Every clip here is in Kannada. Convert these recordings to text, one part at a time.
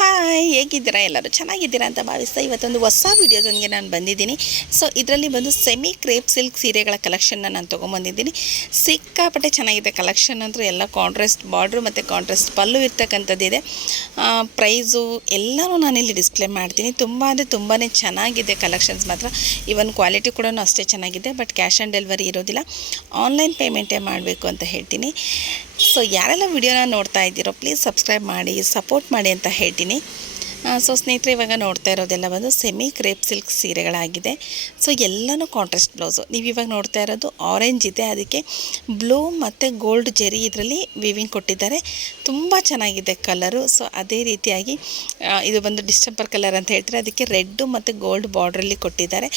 ಹಾಯ್, ಹೇಗಿದ್ದೀರಾ? ಎಲ್ಲರೂ ಚೆನ್ನಾಗಿದ್ದೀರಾ ಅಂತ ಭಾವಿಸ್ತಾ ಇವತ್ತೊಂದು ಹೊಸ ವೀಡಿಯೋದೊಂದಿಗೆ ನಾನು ಬಂದಿದ್ದೀನಿ. ಸೊ ಇದರಲ್ಲಿ ಬಂದು ಸೆಮಿ ಕ್ರೇಪ್ ಸಿಲ್ಕ್ ಸೀರೆಗಳ ಕಲೆಕ್ಷನ್ನ ನಾನು ತೊಗೊಂಬಂದಿದ್ದೀನಿ. ಸಿಕ್ಕಾಪಟ್ಟೆ ಚೆನ್ನಾಗಿದೆ ಕಲೆಕ್ಷನ್. ಅಂತೂ ಎಲ್ಲ ಕಾಂಟ್ರಾಸ್ಟ್ ಬಾರ್ಡ್ರು ಮತ್ತು ಕಾಂಟ್ರಾಸ್ಟ್ ಪಲ್ಲು ಇರ್ತಕ್ಕಂಥದ್ದಿದೆ. ಪ್ರೈಸು ಎಲ್ಲನೂ ನಾನಿಲ್ಲಿ ಡಿಸ್ಪ್ಲೇ ಮಾಡ್ತೀನಿ. ತುಂಬ ಅಂದರೆ ತುಂಬಾ ಚೆನ್ನಾಗಿದೆ ಕಲೆಕ್ಷನ್ಸ್ ಮಾತ್ರ. ಇವನ್ ಕ್ವಾಲಿಟಿ ಕೂಡ ಅಷ್ಟೇ ಚೆನ್ನಾಗಿದೆ. ಬಟ್ ಕ್ಯಾಶ್ ಆನ್ ಡೆಲಿವರಿ ಇರೋದಿಲ್ಲ, ಆನ್ಲೈನ್ ಪೇಮೆಂಟೇ ಮಾಡಬೇಕು ಅಂತ ಹೇಳ್ತೀನಿ. ಸೊ ಯಾರೆಲ್ಲ ವಿಡಿಯೋನ ನೋಡ್ತಾ ಇದ್ದೀರೋ ಪ್ಲೀಸ್ ಸಬ್ಸ್ಕ್ರೈಬ್ ಮಾಡಿ, ಸಪೋರ್ಟ್ ಮಾಡಿ ಅಂತ ಹೇಳ್ತೀನಿ. ಸೊ ಸ್ನೇಹಿತರೆ, ಇವಾಗ ನೋಡ್ತಾ ಇರೋದೆಲ್ಲ ಬಂದು ಸೆಮಿ ಕ್ರೇಪ್ ಸಿಲ್ಕ್ ಸೀರೆಗಳಾಗಿದೆ. ಸೊ ಎಲ್ಲನೂ ಕಾಂಟ್ರಾಸ್ಟ್ ಬ್ಲೌಸು. ನೀವು ಇವಾಗ ನೋಡ್ತಾ ಇರೋದು ಆರೆಂಜ್ ಇದೆ, ಅದಕ್ಕೆ ಬ್ಲೂ ಮತ್ತು ಗೋಲ್ಡ್ ಜೆರಿ ಇದರಲ್ಲಿ ವಿವಿಂಗ್ ಕೊಟ್ಟಿದ್ದಾರೆ. ತುಂಬ ಚೆನ್ನಾಗಿದೆ ಕಲರು. ಸೊ ಅದೇ ರೀತಿಯಾಗಿ ಇದು ಬಂದು ಡಿಸ್ಟೆಂಪರ್ ಕಲರ್ ಅಂತ ಹೇಳ್ತಾರೆ, ಅದಕ್ಕೆ ರೆಡ್ಡು ಮತ್ತು ಗೋಲ್ಡ್ ಬಾರ್ಡ್ರಲ್ಲಿ ಕೊಟ್ಟಿದ್ದಾರೆ.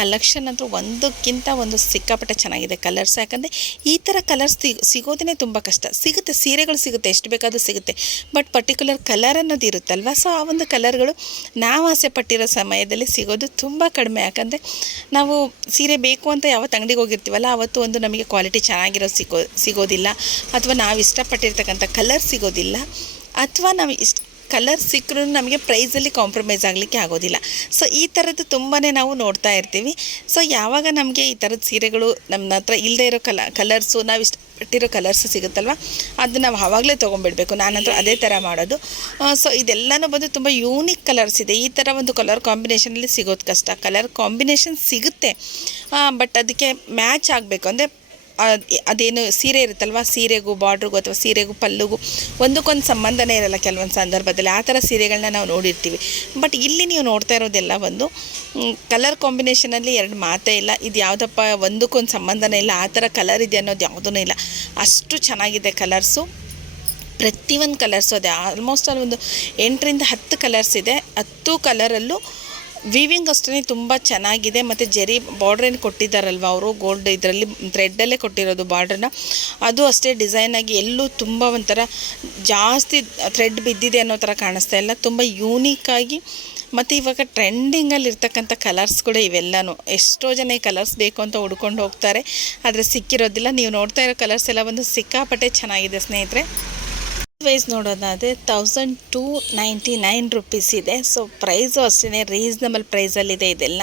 ಕಲೆಕ್ಷನ್ ಅಂತೂ ಒಂದಕ್ಕಿಂತ ಒಂದು ಸಿಕ್ಕಾಪಟ್ಟೆ ಚೆನ್ನಾಗಿದೆ ಕಲರ್ಸ್. ಯಾಕಂದರೆ ಈ ಥರ ಕಲರ್ಸ್ ಸಿಗೋದೇ ತುಂಬ ಕಷ್ಟ. ಸಿಗುತ್ತೆ, ಸೀರೆಗಳು ಸಿಗುತ್ತೆ, ಎಷ್ಟು ಬೇಕಾದರೂ ಸಿಗುತ್ತೆ. ಬಟ್ ಪರ್ಟಿಕ್ಯುಲರ್ ಕಲರ್ ಅನ್ನೋದು ಇರುತ್ತಲ್ವ. ಸೊ ಆ ಒಂದು ಕಲರ್ಗಳು ನಾವು ಆಸೆ ಪಟ್ಟಿರೋ ಸಮಯದಲ್ಲಿ ಸಿಗೋದು ತುಂಬ ಕಡಿಮೆ. ಯಾಕಂದರೆ ನಾವು ಸೀರೆ ಬೇಕು ಅಂತ ಯಾವತ್ತು ಅಂಗಡಿಗೆ ಹೋಗಿರ್ತೀವಲ್ಲ, ಆವತ್ತು ಒಂದು ನಮಗೆ ಕ್ವಾಲಿಟಿ ಚೆನ್ನಾಗಿರೋ ಸಿಗೋದಿಲ್ಲ, ಅಥವಾ ನಾವು ಇಷ್ಟಪಟ್ಟಿರ್ತಕ್ಕಂಥ ಕಲರ್ ಸಿಗೋದಿಲ್ಲ, ಅಥವಾ ನಾವು ಕಲರ್ ಸಿಕ್ಕರೂ ನಮಗೆ ಪ್ರೈಸಲ್ಲಿ ಕಾಂಪ್ರಮೈಸ್ ಆಗಲಿಕ್ಕೆ ಆಗೋದಿಲ್ಲ. ಸೊ ಈ ಥರದ್ದು ತುಂಬಾ ನಾವು ನೋಡ್ತಾ ಇರ್ತೀವಿ. ಸೊ ಯಾವಾಗ ನಮಗೆ ಈ ಥರದ ಸೀರೆಗಳು ನಮ್ಮ ಹತ್ರ ಇಲ್ಲದೆ ಇರೋ ಕಲರ್ಸು, ನಾವು ಇಷ್ಟಪಟ್ಟಿರೋ ಕಲರ್ಸು ಸಿಗುತ್ತಲ್ವ, ಅದು ನಾವು ಆವಾಗಲೇ ತೊಗೊಂಡ್ಬಿಡ್ಬೇಕು. ನಾನಂತೂ ಅದೇ ಥರ ಮಾಡೋದು. ಸೊ ಇದೆಲ್ಲನೂ ಬಂದು ತುಂಬ ಯೂನಿಕ್ ಕಲರ್ಸ್ ಇದೆ. ಈ ಥರ ಒಂದು ಕಲರ್ ಕಾಂಬಿನೇಷನಲ್ಲಿ ಸಿಗೋದು ಕಷ್ಟ. ಕಲರ್ ಕಾಂಬಿನೇಷನ್ ಸಿಗುತ್ತೆ, ಬಟ್ ಅದಕ್ಕೆ ಮ್ಯಾಚ್ ಆಗಬೇಕು. ಅಂದರೆ ಅದೇನು ಸೀರೆ ಇರುತ್ತಲ್ವ, ಸೀರೆಗೂ ಬಾರ್ಡ್ರಿಗೂ ಅಥವಾ ಸೀರೆಗೂ ಪಲ್ಲುಗೂ ಒಂದಕ್ಕೊಂದು ಸಂಬಂಧನೇ ಇರಲ್ಲ ಕೆಲವೊಂದು ಸಂದರ್ಭದಲ್ಲಿ. ಆ ಥರ ಸೀರೆಗಳನ್ನ ನಾವು ನೋಡಿರ್ತೀವಿ. ಬಟ್ ಇಲ್ಲಿ ನೀವು ನೋಡ್ತಾ ಇರೋದೆಲ್ಲ ಒಂದು ಕಲರ್ ಕಾಂಬಿನೇಷನಲ್ಲಿ ಎರಡು ಮಾತೇ ಇಲ್ಲ. ಇದು ಯಾವುದಪ್ಪ ಒಂದಕ್ಕೊಂದು ಸಂಬಂಧನೇ ಇಲ್ಲ, ಆ ಥರ ಕಲರ್ ಇದೆ ಅನ್ನೋದು ಯಾವುದೂ ಇಲ್ಲ. ಅಷ್ಟು ಚೆನ್ನಾಗಿದೆ ಕಲರ್ಸು. ಪ್ರತಿಯೊಂದು ಕಲರ್ಸು ಅದೇ, ಆಲ್ಮೋಸ್ಟ್ ಅಲ್ಲಿ ಒಂದು 8ರಿಂದ 10 ಕಲರ್ಸ್ ಇದೆ. 10 ಕಲರಲ್ಲೂ ವಿವಿಂಗ್ ಅಷ್ಟೇ ತುಂಬ ಚೆನ್ನಾಗಿದೆ. ಮತ್ತು ಜೆರಿ ಬಾರ್ಡ್ರೇನು ಕೊಟ್ಟಿದ್ದಾರಲ್ವ ಅವರು, ಗೋಲ್ಡ್ ಇದರಲ್ಲಿ ಥ್ರೆಡ್ಡಲ್ಲೇ ಕೊಟ್ಟಿರೋದು ಬಾರ್ಡ್ರನ್ನ, ಅದು ಅಷ್ಟೇ ಡಿಸೈನಾಗಿ ಎಲ್ಲೂ ತುಂಬ ಒಂಥರ ಜಾಸ್ತಿ ಥ್ರೆಡ್ ಬಿದ್ದಿದೆ ಅನ್ನೋ ಥರ ಕಾಣಿಸ್ತಾ ಇಲ್ಲ. ತುಂಬ ಯೂನಿಕ್ಕಾಗಿ ಮತ್ತು ಇವಾಗ ಟ್ರೆಂಡಿಂಗಲ್ಲಿರ್ತಕ್ಕಂಥ ಕಲರ್ಸ್ ಕೂಡ ಇವೆಲ್ಲನೂ. ಎಷ್ಟೋ ಜನ ಈ ಕಲರ್ಸ್ ಬೇಕು ಅಂತ ಹುಡ್ಕೊಂಡು ಹೋಗ್ತಾರೆ, ಆದರೆ ಸಿಕ್ಕಿರೋದಿಲ್ಲ. ನೀವು ನೋಡ್ತಾ ಇರೋ ಕಲರ್ಸ್ ಎಲ್ಲ ಒಂದು ಸಿಕ್ಕಾಪಟ್ಟೆ ಚೆನ್ನಾಗಿದೆ ಸ್ನೇಹಿತರೆ. ವೈಸ್ ನೋಡೋದಾದರೆ 1299 ರುಪೀಸ್ ಇದೆ. ಸೊ ಪ್ರೈಸು ಅಷ್ಟೇ ರೀಸ್ನಬಲ್ ಪ್ರೈಸಲ್ಲಿದೆ ಇದೆಲ್ಲ.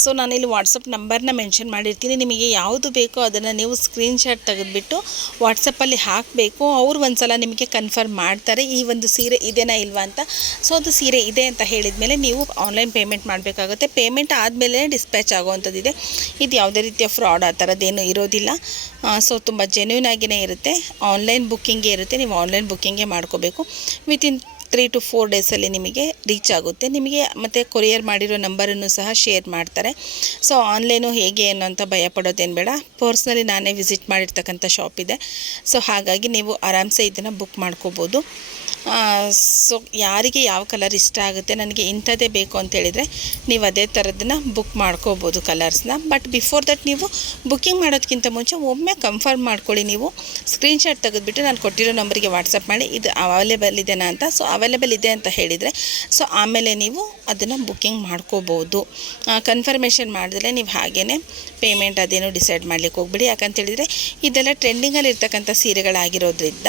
ಸೊ ನಾನಿಲ್ಲಿ ವಾಟ್ಸಪ್ ನಂಬರ್ನ ಮೆನ್ಷನ್ ಮಾಡಿರ್ತೀನಿ. ನಿಮಗೆ ಯಾವುದು ಬೇಕೋ ಅದನ್ನು ನೀವು ಸ್ಕ್ರೀನ್ಶಾಟ್ ತೆಗೆದುಬಿಟ್ಟು ವಾಟ್ಸಪ್ಪಲ್ಲಿ ಹಾಕಬೇಕು. ಅವ್ರು ಒಂದು ಸಲ ನಿಮಗೆ ಕನ್ಫರ್ಮ್ ಮಾಡ್ತಾರೆ ಈ ಒಂದು ಸೀರೆ ಇದೇನಾ ಇಲ್ವಾ ಅಂತ. ಸೊ ಅದು ಸೀರೆ ಇದೆ ಅಂತ ಹೇಳಿದ ಮೇಲೆ ನೀವು ಆನ್ಲೈನ್ ಪೇಮೆಂಟ್ ಮಾಡಬೇಕಾಗುತ್ತೆ. ಪೇಮೆಂಟ್ ಆದಮೇಲೆ ಡಿಸ್ಪ್ಯಾಚ್ ಆಗೋವಂಥದ್ದಿದೆ. ಇದು ಯಾವುದೇ ರೀತಿಯ ಫ್ರಾಡ್ ಆ ಥರದ್ದೇನು ಇರೋದಿಲ್ಲ. ಸೊ ತುಂಬ ಜೆನ್ಯೂನ್ ಆಗಿಯೇ ಇರುತ್ತೆ. ಆನ್ಲೈನ್ ಬುಕ್ಕಿಂಗೇ ಇರುತ್ತೆ, ನೀವು ಆನ್ಲೈನ್ ಬುಕ್ಕಿಂಗೇ ಮಾಡ್ಕೋಬೇಕು. ವಿತಿನ್ 3 to 4 ಡೇಸಲ್ಲಿ ನಿಮಗೆ ರೀಚ್ ಆಗುತ್ತೆ. ನಿಮಗೆ ಮತ್ತು ಕೊರಿಯರ್ ಮಾಡಿರೋ ನಂಬರನ್ನು ಸಹ ಶೇರ್ ಮಾಡ್ತಾರೆ. ಸೊ ಆನ್ಲೈನು ಹೇಗೆ ಏನು ಅಂತ ಭಯ ಪಡೋದೇನು ಬೇಡ. ಪರ್ಸ್ನಲಿ ನಾನೇ ವಿಸಿಟ್ ಮಾಡಿರ್ತಕ್ಕಂಥ ಶಾಪ್ ಇದೆ. ಸೊ ಹಾಗಾಗಿ ನೀವು ಆರಾಮ್ಸೆ ಇದನ್ನು ಬುಕ್ ಮಾಡ್ಕೋಬೋದು. ಸೊ ಯಾರಿಗೆ ಯಾವ ಕಲರ್ ಇಷ್ಟ ಆಗುತ್ತೆ, ನನಗೆ ಇಂಥದ್ದೇ ಬೇಕು ಅಂತೇಳಿದರೆ ನೀವು ಅದೇ ಥರದನ್ನ ಬುಕ್ ಮಾಡ್ಕೋಬೋದು ಕಲರ್ಸ್ನ. ಬಟ್ ಬಿಫೋರ್ ದಟ್ ನೀವು ಬುಕ್ಕಿಂಗ್ ಮಾಡೋದಕ್ಕಿಂತ ಮುಂಚೆ ಒಮ್ಮೆ ಕನ್ಫರ್ಮ್ ಮಾಡ್ಕೊಳ್ಳಿ. ನೀವು ಸ್ಕ್ರೀನ್ಶಾಟ್ ತೆಗೆದುಬಿಟ್ಟು ನಾನು ಕೊಟ್ಟಿರೋ ನಂಬರಿಗೆ ವಾಟ್ಸಪ್ ಮಾಡಿ ಇದು ಅವೈಲೇಬಲ್ ಇದೆನಾ ಅಂತ. ಸೊ ಅವೈಲೇಬಲ್ ಇದೆ ಅಂತ ಹೇಳಿದರೆ ಸೊ ಆಮೇಲೆ ನೀವು ಅದನ್ನು ಬುಕ್ಕಿಂಗ್ ಮಾಡ್ಕೋಬೋದು. ಕನ್ಫರ್ಮೇಷನ್ ಮಾಡಿದ್ರೆ ನೀವು ಹಾಗೇ ಪೇಮೆಂಟ್ ಅದೇನು ಡಿಸೈಡ್ ಮಾಡಲಿಕ್ಕೆ ಹೋಗ್ಬಿಡಿ. ಯಾಕಂತೇಳಿದರೆ ಇದೆಲ್ಲ ಟ್ರೆಂಡಿಂಗಲ್ಲಿ ಇರ್ತಕ್ಕಂಥ ಸೀರೆಗಳಾಗಿರೋದ್ರಿಂದ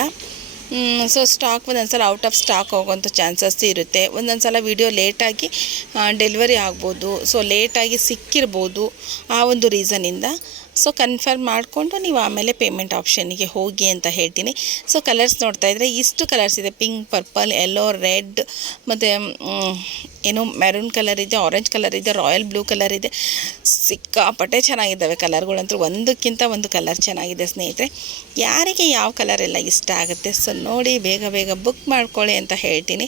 ಸೊ ಸ್ಟಾಕ್ ಒಂದೊಂದು ಸಲ ಔಟ್ ಆಫ್ ಸ್ಟಾಕ್ ಹೋಗೋಂಥ ಚಾನ್ಸಸ್ ಇರುತ್ತೆ. ಒಂದೊಂದು ಸಲ ವಿಡಿಯೋ ಲೇಟಾಗಿ ಡೆಲಿವರಿ ಆಗ್ಬೋದು. ಸೊ ಲೇಟಾಗಿ ಸಿಕ್ಕಿರ್ಬೋದು ಆ ಒಂದು ರೀಸನಿಂದ. ಸೊ ಕನ್ಫರ್ಮ್ ಮಾಡಿಕೊಂಡು ನೀವು ಆಮೇಲೆ ಪೇಮೆಂಟ್ ಆಪ್ಷನ್ನಿಗೆ ಹೋಗಿ ಅಂತ ಹೇಳ್ತೀನಿ. ಸೊ ಕಲರ್ಸ್ ನೋಡ್ತಾ ಇದ್ದರೆ ಇಷ್ಟು ಕಲರ್ಸ್ ಇದೆ. ಪಿಂಕ್, ಪರ್ಪಲ್, ಯೆಲ್ಲೋ, ರೆಡ್, ಮತ್ತು ಏನು ಮೆರೂನ್ ಕಲರ್ ಇದೆ, ಆರೆಂಜ್ ಕಲರ್ ಇದೆ, ರಾಯಲ್ ಬ್ಲೂ ಕಲರ್ ಇದೆ. ಸಿಕ್ಕಾಪಟ್ಟೆ ಚೆನ್ನಾಗಿದ್ದಾವೆ ಕಲರ್ಗಳಂತೂ. ಒಂದಕ್ಕಿಂತ ಒಂದು ಕಲರ್ ಚೆನ್ನಾಗಿದೆ ಸ್ನೇಹಿತರೆ. ಯಾರಿಗೆ ಯಾವ ಕಲರೆಲ್ಲ ಇಷ್ಟ ಆಗುತ್ತೆ ಸೊ ನೋಡಿ ಬೇಗ ಬೇಗ ಬುಕ್ ಮಾಡ್ಕೊಳ್ಳಿ ಅಂತ ಹೇಳ್ತೀನಿ.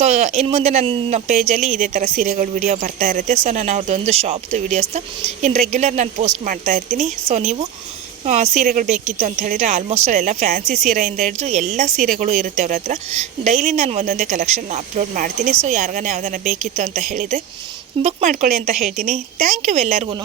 ಸೊ ಇನ್ನು ಮುಂದೆ ನನ್ನ ಪೇಜಲ್ಲಿ ಇದೇ ಥರ ಸೀರೆಗಳು ವಿಡಿಯೋ ಬರ್ತಾ ಇರುತ್ತೆ. ಸೊ ನಾನು ಅವ್ರದ್ದೊಂದು ಶಾಪ್ದು ವೀಡಿಯೋಸ್ನ ಇನ್ನು ರೆಗ್ಯುಲರ್ ನಾನು ಪೋಸ್ಟ್ ಮಾಡ್ತಾ ಇರ್ತೀನಿ. ಸೊ ನೀವು ಸೀರೆಗಳು ಬೇಕಿತ್ತು ಅಂತ ಹೇಳಿದರೆ ಆಲ್ಮೋಸ್ಟ್ ಎಲ್ಲ ಫ್ಯಾನ್ಸಿ ಸೀರೆಯಿಂದ ಹಿಡಿದು ಎಲ್ಲ ಸೀರೆಗಳು ಇರುತ್ತೆ ಅವ್ರ ಹತ್ರ. ಡೈಲಿ ನಾನು ಒಂದೊಂದೇ ಕಲೆಕ್ಷನ್ ಅಪ್ಲೋಡ್ ಮಾಡ್ತೀನಿ. ಸೊ ಯಾರಿಗಾನ ಯಾವುದನ್ನ ಬೇಕಿತ್ತು ಅಂತ ಹೇಳಿದರೆ ಬುಕ್ ಮಾಡ್ಕೊಳ್ಳಿ ಅಂತ ಹೇಳ್ತೀನಿ. ಥ್ಯಾಂಕ್ ಯು ಎಲ್ಲರಿಗೂ.